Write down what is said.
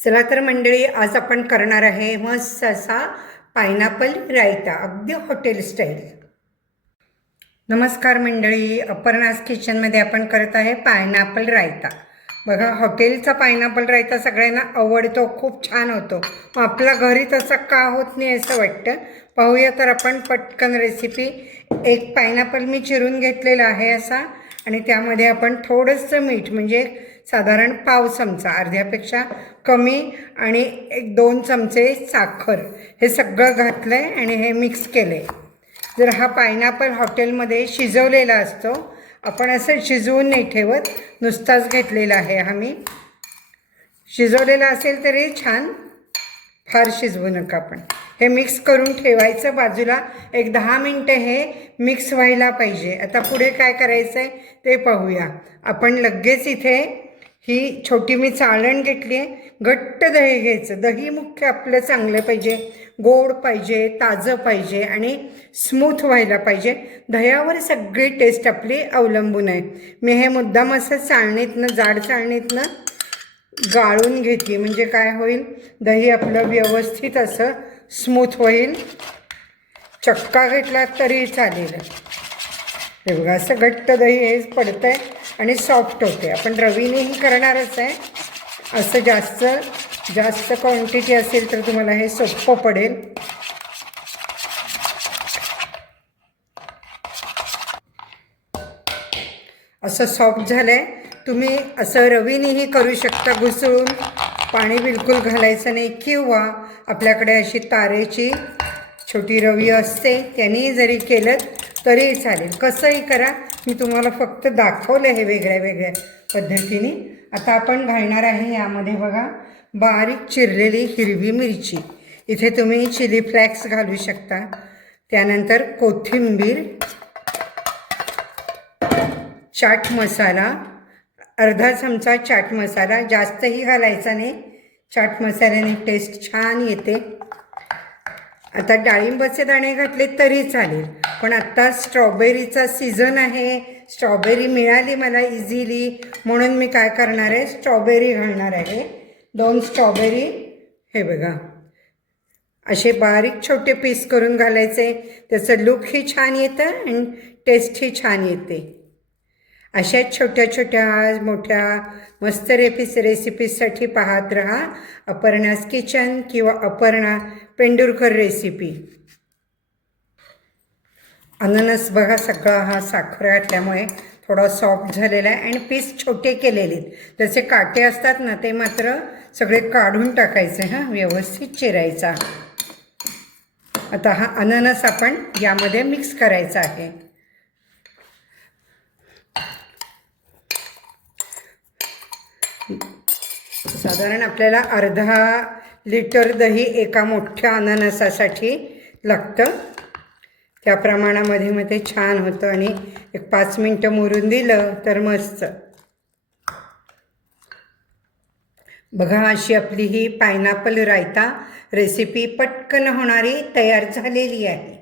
चला तर मंडळी, आज आपण करणार आहे मस्त असा पायनॅपल रायता, अगदी हॉटेल स्टाईल. नमस्कार मंडळी, अपर्णास किचनमध्ये आपण करत आहे पायनॅपल रायता. बघा, हॉटेलचा पायनॅपल रायता सगळ्यांना आवडतो, खूप छान होतो. मग आपल्या घरी तसं का होत नाही असं वाटतं. पाहूया तर आपण पटकन रेसिपी. एक पायनॅपल मी चिरून घेतलेला आहे असा, आणि त्यामध्ये आपण थोडंसं मीठ, म्हणजे साधारण पाव चमचा, अर्ध्यापेक्षा कमी, आणि 1-2 चमचे साखर, हे सगळं घातलं आहे आणि हे मिक्स केलं आहे. जर हा पायनॅपल हॉटेलमध्ये शिजवलेला असतो, आपण असं शिजवून नाही ठेवत, नुसताच घेतलेला आहे हा मी. शिजवलेला असेल तरी छान, फार शिजवू नका. आपण हे मिक्स करून ठेवायचं बाजूला. 10 मिनटं हे मिक्स व्हायला पाहिजे. आता पुढे काय करायचं आहे ते पाहूया. आपण लगेच इथे ही छोटी मी चाळण घेतली आहे. घट्ट दही घ्यायचं. दही मुख्य आपलं चांगलं पाहिजे, गोड पाहिजे, ताजं पाहिजे आणि स्मूथ व्हायला पाहिजे. दह्यावर सगळी टेस्ट आपली अवलंबून आहे. मी हे मुद्दाम असं चाळणीतनं, जाड चाळणीतनं गाळून घेते, म्हणजे काय होईल, दही आपलं व्यवस्थित असं स्मूथ होईल. चक्का घेतला तरी चालेल. हे बघा, असं घट्ट दही हे पडतं आहे आणि सॉफ्ट होते. आपण रवीनेही करणारच आहे. असं जास्त क्वांटिटी असेल तर तुम्हाला हे सोपं पडेल. असं सॉफ्ट झालं आहे. तुम्ही असं रवीनेही करू शकता, घुसळून. पाणी बिलकुल घालायचं नाही, किंवा आपल्याकडे अशी तारेची छोटी रवी असते, त्यांनी जरी केलं तरी चालेल. कसंही करा, मी तुम्हाला फक्त दाखवलं हे वेगळ्या पद्धतीने. आता आपण घालणार आहे यामध्ये, बघा, बारीक चिरलेली हिरवी मिरची. इथे तुम्ही चिली फ्लेक्स घालू शकता. त्यानंतर कोथिंबीर, चाट मसाला, अर्धा चमचा चाट मसाला, जास्तही घालायचा नाही. चाट मसाल्याने टेस्ट छान येते. आता डाळिंबाचे दाणे घातले तरी चालेल, पण आत्ता स्ट्रॉबेरीचा सीझन आहे. स्ट्रॉबेरी मिळाली मला इझिली, म्हणून मी काय करणार आहे, स्ट्रॉबेरी घालणार आहे. 2 स्ट्रॉबेरी, हे बघा, असे बारीक छोटे पीस करून घालायचे. त्याचं लुकही छान येतं आणि टेस्टही छान येते. अशा छोट्या मोठ्या मस्त रेसिपीजसाठी पाहत रहा अपर्णास किचन किंवा अपर्णा पेंडुरकर रेसिपी. अननस बघा, सगळा हा साखर घातल्यामुळे थोडा सॉफ्ट झालेला आहे, आणि पीस छोटे केलेले. त्याचे काटे असतात ना, ते मात्र सगळे काढून टाकायचे. व्यवस्थित चिरायचा. आता हा अननस आपण यामध्ये मिक्स करायचा आहे. साधारण आपल्याला अर्धा लिटर दही एका मोठ्या अननसासाठी लागतं. त्या प्रमाणामध्ये मग ते छान होतं, आणि 5 मिनटं मुरून दिलं तर मस्त. बघा, अशी आपली ही पायनॅपल रायता रेसिपी पटकन होणारी तयार झालेली आहे.